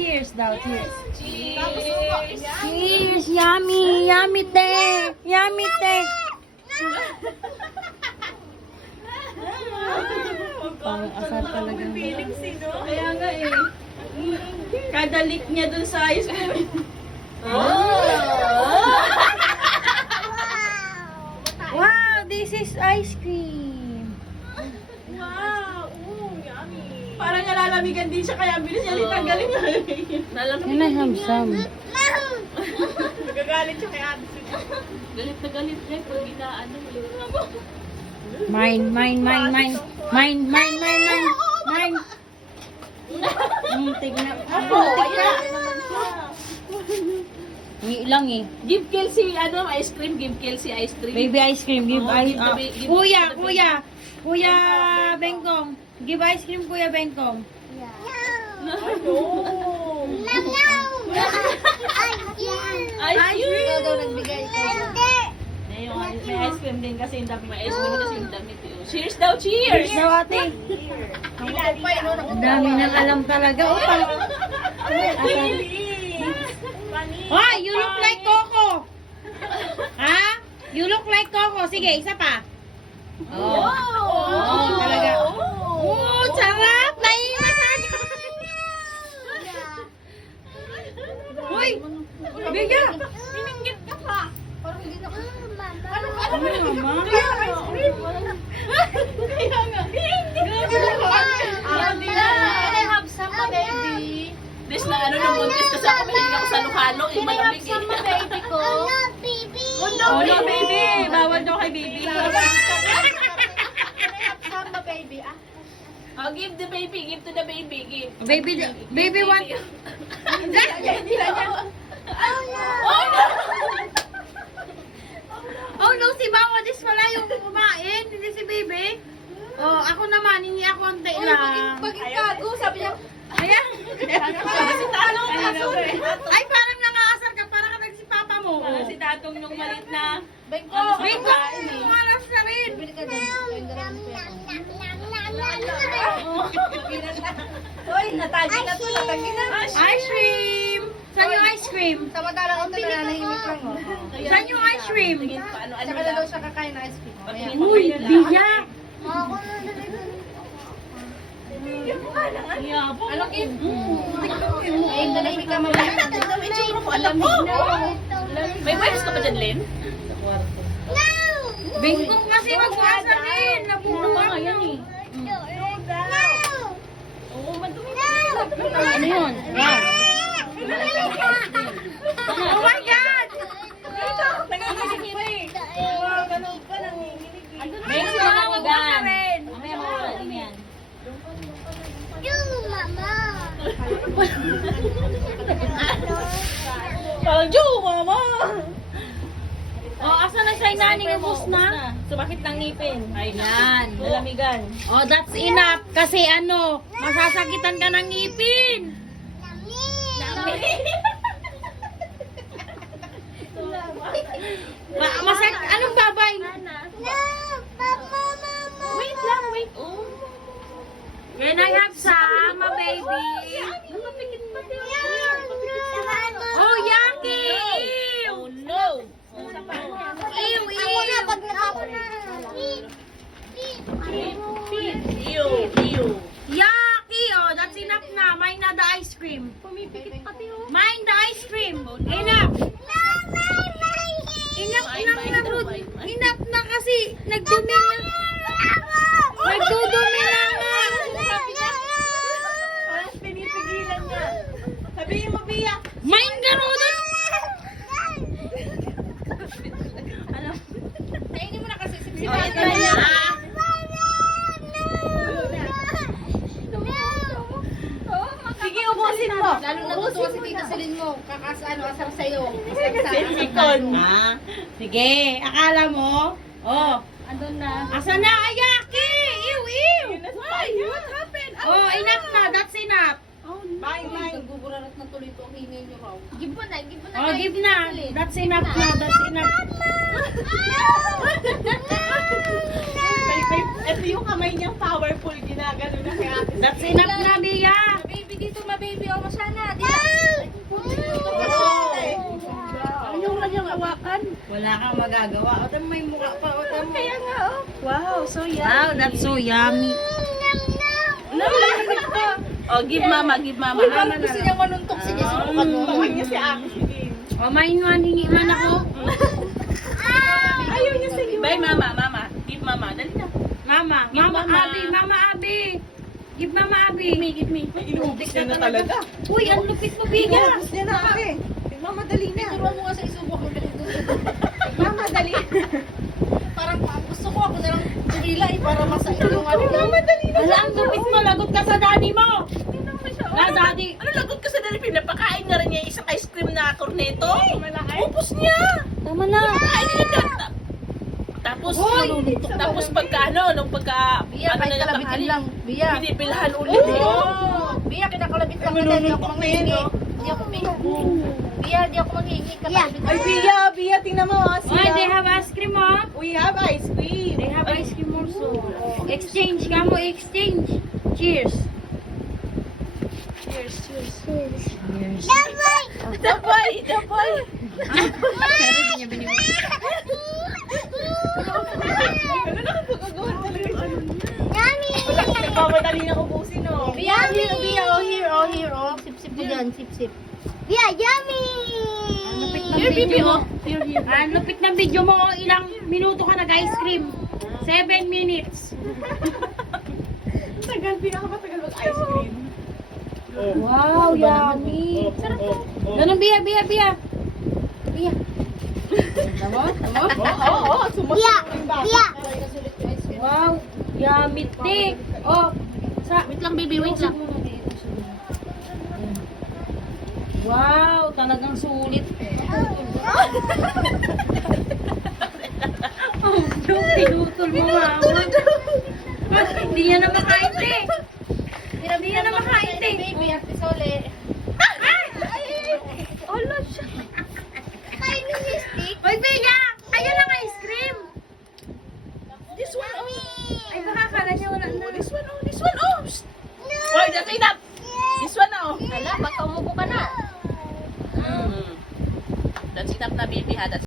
cheers daw, cheers. Cheers! Cheers, yummy, yummy te, yummy te. Pang asar talaga. Feeling sino? Kaya nga eh. Kada lick niya dun sa ice cream. Wow, this is ice cream. Wow! Yummy! Parang nalalamigan din siya kaya bilis niya litanggalin niya. Can I have some? Nagagalit siya kay Ate. Galit na galit siya pag ginaano. Mine, mine, mine, mine. Mine, mine, mine, mine. Mine. Tignan. Ako! Ayan! Ilang eh. Give Kelsey, ice cream. Give Kelsey ice cream. Baby ice cream, give Oh, ice give the ba- give Kuya, the kuya. Kuya Bengkong. Give ice cream, Kuya Bengkong. Ice cream! Ikaw daw nagbigay. May ice cream din kasi yung dami. May ice cream kasi yung dami. Cheers daw! Cheers! Cheers daw ate. Ang dami nang alam talaga. Oh, oh, you look like Coco. Ha? You look like Coco. Sige, isa pa. Oh. Oh, talaga. Oh, sarap. Naiinis ako. Uy, Bea. Miningit ka pa. Ano, mama? Kaya nga. Can I have some, baby? This na na buntis kasi ako mahilig ako sa Lucano. Can I have some, baby ko? Oh no, baby! Bawal daw kay baby. Can I have some, baby? Oh, give the baby. Give to the baby. Give. Baby want. Hindi na. Oh, no! Oh no, si Bawadis pala yung kumain, hindi si Baby. Oh, ako naman, hindi ako konti lang. Pag ikago, sabi niya, Ayan. Si Tatong Ay, parang nangaasar ka, parang ka si Papa mo. Parang si Tatong nung malit na. Bengko! Bingko, umalas na rin. Bili ka doon. Uy, natagi na to. Natagi na. Ice cream. Saan yung ice cream? Samantalang ito na nanahimik lang, oh. Saan yung ice cream? Paano, Saka na daw siya kakain ng ice cream. Patingin Mamaya. mo. Uy, biya. Ano, Kim? Ay, nanahimik ka mamaya. Alam mo. May wives ka pa dyan, Len? Bingkong kasi magwasa rin. Nabubuwang yan eh. Oo, madumi. Ano yun? Wow. Oh my God! Nanginginig pa eh. Ganun ka, nanginginig eh. May magwasa rin. Mamaya mawala din yan. Paljo, mama! Oh, asa na siya naning ubos na? Sumakit ng ngipin. Ayan. Nalamigan. Oh, that's enough. Kasi ano, masasakitan ka ng ngipin. Anong babay? Wait lang, wait. Oh. Can I have some, baby? Napapikit pa din. Oh, yucky! Ew! Oh no! Ew, Ew, ew. Yucky! Oh, that's enough na. Mine na the ice cream. Pumipikit pati oh. Mine the ice cream. Enough! Enough na kasi nagdumi na. Nagdudumi na nga. Sabi niya. Parang pinipigilan niya. Sabihin mo, Bia. Mine ka rin. Kainin mo na kasi. Oh, ito na niya. Sige, ubusin mo. Lalo natutuwa si Tita Celine mo. Asar sa'yo. Silikon. Ah, sige, akala mo? Oh, Andun na. asa na? Ayaki! Ew, ew! Why? What happened? Oh, enough na. That's enough. Bye, bye. Nagugurarat na tuloy ito ang hingay niyo raw. Give mo na, give mo na. Oh, give na. That's enough na. That's enough. Ito yung kamay niyang powerful. Ginagano na kay ate. That's enough na, Bia. Baby dito, ma baby. O, masya na. Dito. hawakan. Wala kang magagawa. O, tama may mukha pa. O, tama. Kaya nga, oh. Wow, so yummy. Wow, that's so yummy. Oh, give mama, give mama. Uy, parang gusto niya manuntok. Sige, subukan mo. Bakit niya si Aki? O, mainwan, hingi man ako. Ayaw niya sige. Bye, mama, mama. Give mama. Dali na. Mama, Give Mama mama. Abi, Mama Abi. Give Mama Abi. Give me. Inuubos niya na talaga. Uy, ang lupit mo, Biga. Inuubos niya na, ate. Mama, dali na. Turuan mo nga sa isubok. Mama, dali. Parang gusto ko ako na lang gorilla eh, para masaya yung ano. Mama, dali na. Wala, ang lupit mo. Lagot ka sa daddy mo. Na, daddy. Ano lagot ka sa dali? Pinapakain na rin niya isang ice cream na corneto. Ubus niya. Tama na. Kain niya na. Tapos pagka ano, nung pagka Biya, kahit na kalabitin lang. Biya. Pinipilahan ulit eh. Biya, kinakalabit lang kita. Hindi ako manghihingi. Hindi ako Biya, di ako manghihingi. Kakalabit Ay, Bia, tingnan mo. Oy, they have ice cream, oh. We have ice cream. They have ice cream also. Exchange, kamo exchange. Cheers. Cheers. Cheers. Dabay. Pero di niya binibig. Nagpapadali na ubusin, no? Biya, here, oh. Sip-sip ko dyan, sip-sip. Biya, yummy! Here, baby, oh. Ang lupit ng video mo, oh. Ilang minuto ka nag-ice cream? 7 minutes. Tagal, pinakamatagal mag-ice cream. Wow, yummy. Sarap to. Ganun, Bia. Bia. Tama? Oo, sumasama ba? Wow, yummy, te. Oh, Wait lang, baby, wait lang. Wow, talagang sulit. Oh, joke, pinutol mo, mama. Hindi niya na makain, te. Hindi niya na makain, te. Baby, Ate Sole. Olo siya. Kainin niya stick. Oy, Bea, ayun ang ice cream. This one, oh. Ay, baka kala niya wala na. This one, oh. Psst. Oy, that's enough. This one, oh. Ala, baka umupo ka na. That's enough na, baby, ha? That's